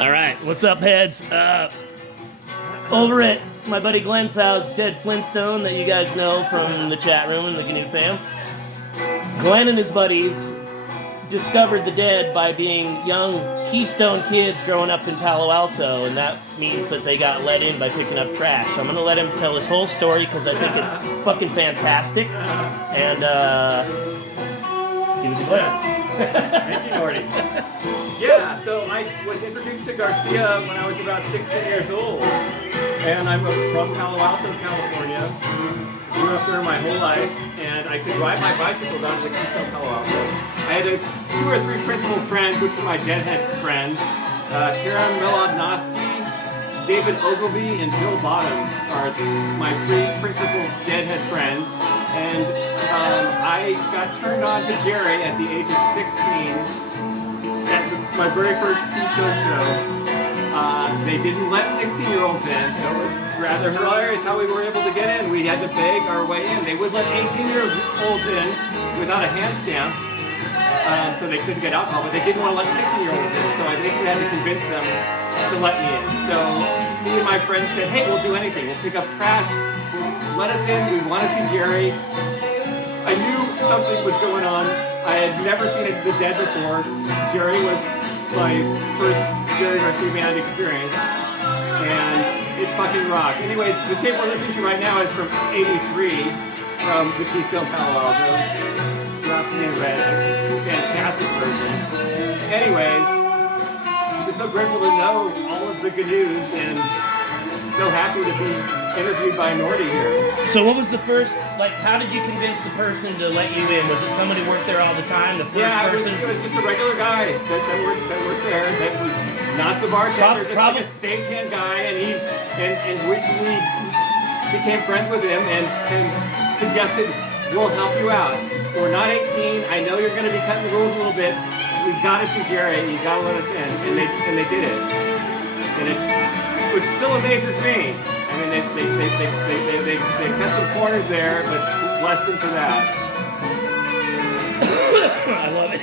All right, what's up, heads? Over at my buddy Glen's house, Dead Flintstone, that you guys know from the chat room and the GNU fam. Glen and his buddies discovered the Dead by being young Keystone kids growing up in Palo Alto, and that means that they got let in by picking up trash. So I'm gonna let him tell his whole story because I think it's fucking fantastic. And give it a blast. Thank you, Nordy. Yeah, so I was introduced to Garcia when I was about 16 years old. And I'm from Palo Alto, California. Grew up there my whole life, and I could ride my bicycle down to the Keystone, Palo Alto. I had 2 or 3 principal friends, which were my Deadhead friends. Karen Milodnosky, David Ogilvy, and Bill Bottoms are my 3 principal Deadhead friends. And I got turned on to Jerry at the age of 16 at my very first Keystone show. They didn't let 16-year-olds in, so it was rather hilarious how we were able to get in. We had to beg our way in. They would let 18-year-olds in without a hand stamp, so they couldn't get alcohol, but they didn't want to let 16-year-olds in, so I basically had to convince them to let me in. So me and my friends said, hey, we'll do anything. We'll pick up trash. Let us in. We want to see Jerry. I knew something was going on. I had never seen the Dead before. Jerry was my first Jerry Garcia Band experience, and it fucking rocked. Anyways, the shape we're listening to right now is from '83 from the Keystone Palo Alto. Dropsy in Red, a fantastic version. Anyways, I'm so grateful to know all of the GNUs and so happy to be interviewed by Nordy here. So what was the first, how did you convince the person to let you in? Was it somebody who worked there all the time, the first person? It was just a regular guy that worked there, that was not the bartender, just like a stagehand guy, and we became friends with him and suggested, we'll help you out. We're not 18, I know you're going to be cutting the rules a little bit, we got to see Jerry, you got to let us in, and they did it. And which still amazes me. I mean, they cut some corners there, but bless them for that. I love it.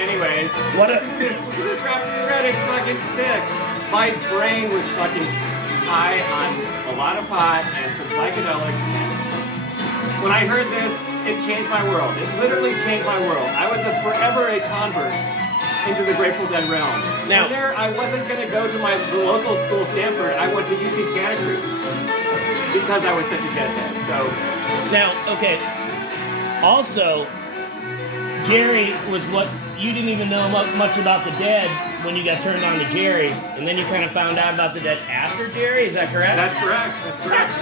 Anyways, listen to this Rhapsody in Red, it's fucking sick. My brain was fucking high on a lot of pot and some psychedelics. And when I heard this, it changed my world. It literally changed my world. I was forever a convert into the Grateful Dead realm. Now, there, I wasn't going to go to the local school, Stanford. I went to UC Santa Cruz because I was such a Deadhead. So now, okay. Also, Jerry was what you didn't even know much about the Dead when you got turned on to Jerry, and then you kind of found out about the Dead after Jerry. Is that correct? That's correct.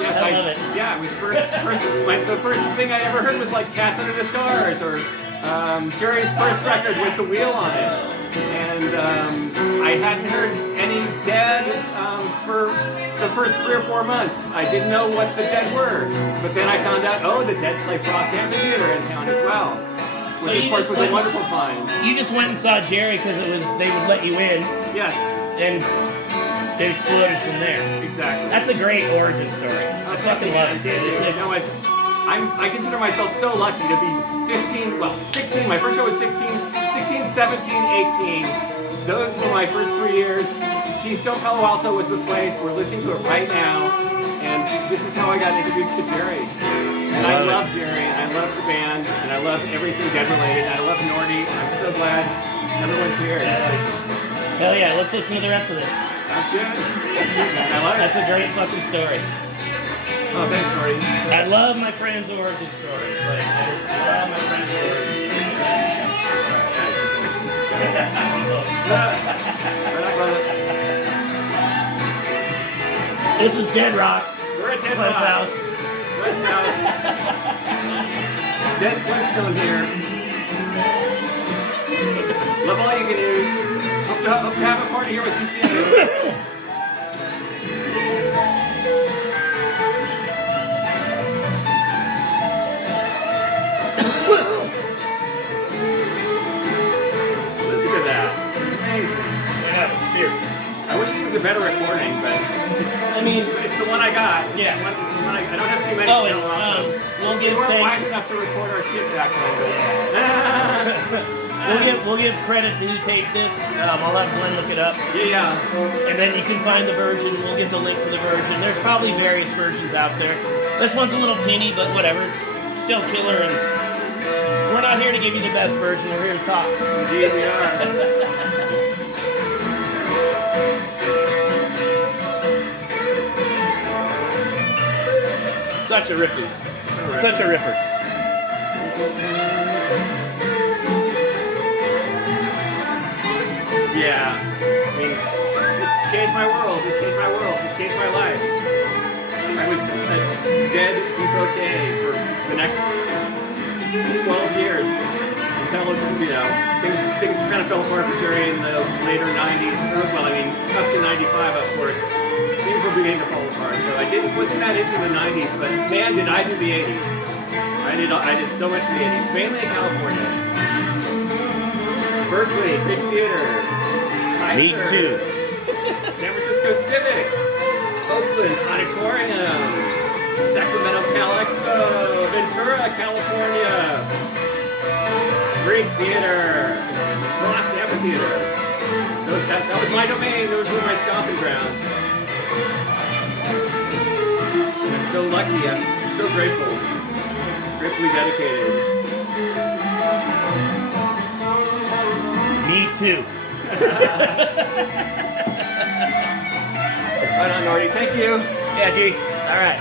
Yes, I love it. Yeah, it was the first thing I ever heard was like Cats Under the Stars or Jerry's first record with the wheel on it. And I hadn't heard any Dead for the first 3 or 4 months. I didn't know what the Dead were. But then I found out, the Dead play Frost Amphitheater in town as well. Which of course was a wonderful find. You just went and saw Jerry because they would let you in. Yes. And it exploded from there. Exactly. That's a great origin story. I fucking love it, dude. I consider myself so lucky to be 16, my first show was 16, 17, 18. Those were my first 3 years. Keystone Palo Alto was the place. We're listening to it right now. And this is how I got introduced to Jerry. And I love Jerry, and I love the band, and I love everything Dead related. I love Nordy, and I'm so glad everyone's here. Hell yeah, let's listen to the rest of this. Sounds good. I love it. That's a great fucking story. Oh, thanks, Nordy. I love my friend's origin story. I just love my friend's origin story. This is Dead Rock. We're at Dead Glenn's Rock. house. Glenn's house. Dead Flintstone here. Love all you GNUs. Hope to have a party here with you soon. I wish it was a better recording, but it's the one I got. Yeah. It's the one I don't have too many. Oh, and we'll give we weren't thanks. wise enough to record our shit back then. We'll give credit to who taped this. I'll have Glenn look it up. Yeah. And then you can find the version. We'll give the link to the version. There's probably various versions out there. This one's a little teeny, but whatever. It's still killer. And we're not here to give you the best version. We're here to talk. Indeed, we are. Such a ripper. Such a ripper. Yeah. I mean, it changed my world. It changed my world. It changed my life. I was a dead devotee for the next 12 years until, things kind of fell apart for Jerry in the later 90s. Well, I mean, up to 95, of course. Things were beginning to fall apart. So wasn't that into the 90s, but man, did I do the 80s. I did so much in the 80s, mainly in California. Berkeley, Big Theater. Me too. San Francisco Civic. Oakland Auditorium. Sacramento Cal Expo. Ventura, California. Greek Theater. Frost Amphitheater. That was my domain. Those were my stomping grounds. I'm so lucky. I'm so grateful. Gratefully dedicated. Me too. Right on, Nordy. Thank you. Yeah, G. All right.